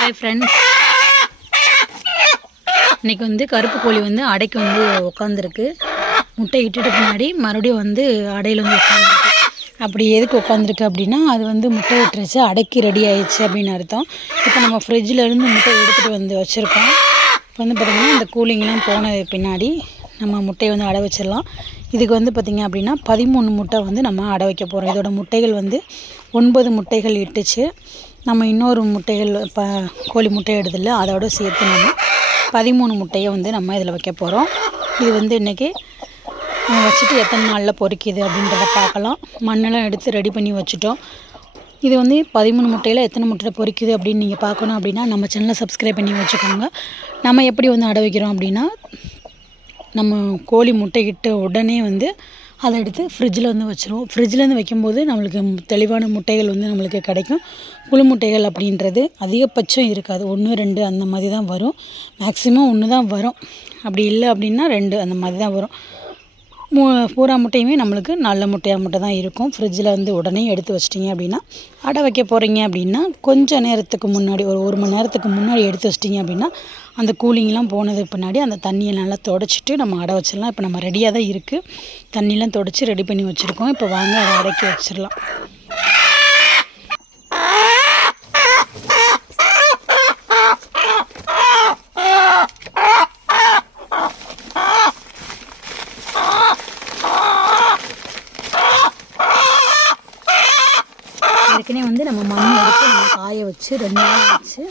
Hi friends, இன்றைக்கி வந்து கருப்பு கோழி வந்து அடைக்கு வந்து உட்காந்துருக்கு. முட்டை இட்டுட்டு பின்னாடி மறுபடியும் வந்து அடையில் வந்து உட்காந்துருக்கு. அப்படி எதுக்கு உட்காந்துருக்கு அப்படின்னா, அது வந்து முட்டை விட்டுருச்சு, அடைக்கு ரெடி ஆயிடுச்சு அப்படின்னு அர்த்தம். இப்போ நம்ம ஃப்ரிட்ஜிலேருந்து முட்டை எடுத்துகிட்டு வந்து வச்சுருக்கோம். இப்போ வந்து பார்த்திங்கன்னா இந்த கூலிங்லாம் போனது பின்னாடி நம்ம முட்டையை வந்து அடை வச்சிடலாம். இதுக்கு வந்து பார்த்திங்க அப்படின்னா 13 முட்டை வந்து நம்ம அடை வைக்க போகிறோம். இதோட முட்டைகள் வந்து 9 முட்டைகள் இட்டுச்சு. நம்ம இன்னொரு முட்டைகள் கோழி முட்டை எடுதில்ல, அதோடு சேர்த்து நம்ம 13 முட்டையை வந்து நம்ம இதில் வைக்க போகிறோம். இது வந்து இன்றைக்கி வச்சுட்டு எத்தனை நாளில் பொரிக்குது அப்படின்றத பார்க்கலாம். மண்ணெல்லாம் எடுத்து ரெடி பண்ணி வச்சுட்டோம். இது வந்து 13 முட்டையில் எத்தனை முட்டை பொரிக்குது அப்படின்னு நீங்கள் பார்க்கணும் அப்படின்னா நம்ம சேனலை சப்ஸ்கிரைப் பண்ணி வச்சுக்கோங்க. நம்ம எப்படி வந்து அடை வைக்கிறோம் அப்படின்னா, நம்ம கோழி முட்டை இட்ட உடனே வந்து அதை எடுத்து ஃப்ரிட்ஜில் வந்து வச்சுருவோம். ஃப்ரிட்ஜிலேருந்து வைக்கும்போது நம்மளுக்கு தெளிவான முட்டைகள் வந்து நம்மளுக்கு கிடைக்கும். புழு முட்டைகள் அப்படின்றது அதிகபட்சம் இருக்காது, 1 2 அந்த மாதிரி தான் வரும். மேக்ஸிமம் 1 தான் வரும். அப்படி இல்லை அப்படின்னா 2 அந்த மாதிரி தான் வரும். பூரா முட்டையுமே நம்மளுக்கு நல்ல முட்டையாக மட்டும் தான் இருக்கும். ஃப்ரிட்ஜில் வந்து உடனே எடுத்து வச்சிட்டிங்க அப்படின்னா, அடை வைக்க போகிறீங்க அப்படின்னா கொஞ்சம் நேரத்துக்கு முன்னாடி, ஒரு மணி நேரத்துக்கு முன்னாடி எடுத்து வச்சிட்டிங்க அப்படின்னா, அந்த கூலிங்லாம் போனது பின்னாடி அந்த தண்ணியை நல்லா தொடச்சிட்டு நம்ம அடை வச்சிடலாம். இப்போ நம்ம ரெடியாக தான் இருக்குது, தண்ணியெலாம் தொடச்சி ரெடி பண்ணி வச்சுருக்கோம். இப்போ வாங்க அதை அடைக்கி வச்சிடலாம். ஏற்கனவே வந்து நம்ம மண் எடுத்து நம்ம காய வச்சு 2 நாள் வச்சு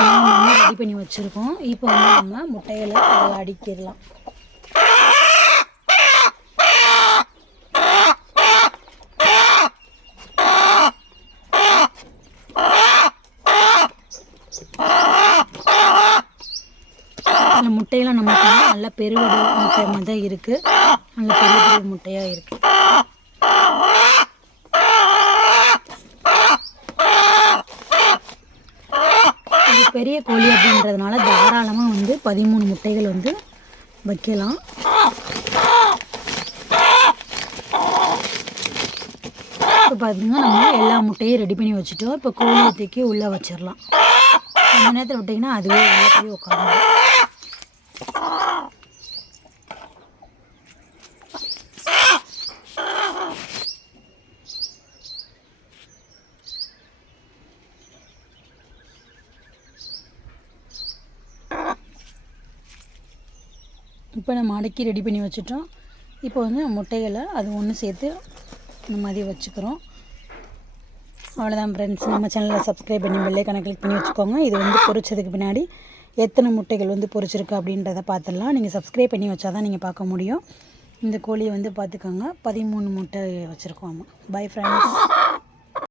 மண்ணை ரெடி பண்ணி வச்சுருக்கோம். இப்போ வந்து நம்ம முட்டையில் அதை அடிக்கிடலாம். அந்த முட்டையெல்லாம் நமக்கு வந்து நல்லா பெருவடை முட்டை மாதிரி தான் இருக்குது. நல்ல பெரிய பெரிய முட்டையாக இருக்குது. பெரிய கோழி அப்படின்றதுனால தாராளமாக வந்து 13 முட்டைகள் வந்து வைக்கலாம். இப்போ பார்த்திங்கன்னா நம்ம எல்லா முட்டையும் ரெடி பண்ணி வச்சுட்டோம். இப்போ கோழி தூக்கி உள்ளே வச்சிடலாம். கொஞ்ச நேரத்தில் விட்டிங்கன்னா அதுவே உள்ளே போய் உட்காந்து. இப்போ நம்ம அடக்கி ரெடி பண்ணி வச்சுட்டோம். இப்போ வந்து முட்டைகளை அது ஒன்று சேர்த்து இந்த மாதிரி வச்சுக்கிறோம். அவ்வளோதான் ஃப்ரெண்ட்ஸ், நம்ம சேனலில் சப்ஸ்கிரைப் பண்ணி பெல் ஐகானை கிளிக் பண்ணி வச்சுக்கோங்க. இது வந்து பொரிச்சதுக்கு பின்னாடி எத்தனை முட்டைகள் வந்து பொரிச்சிருக்கு அப்படின்றத பார்த்துடலாம். நீங்கள் சப்ஸ்கிரைப் பண்ணி வச்சா தான் நீங்கள் பார்க்க முடியும். இந்த கோழியை வந்து பார்த்துக்கோங்க, 13 முட்டை வச்சுருக்கோம். ஆமாம், பை ஃப்ரெண்ட்ஸ்.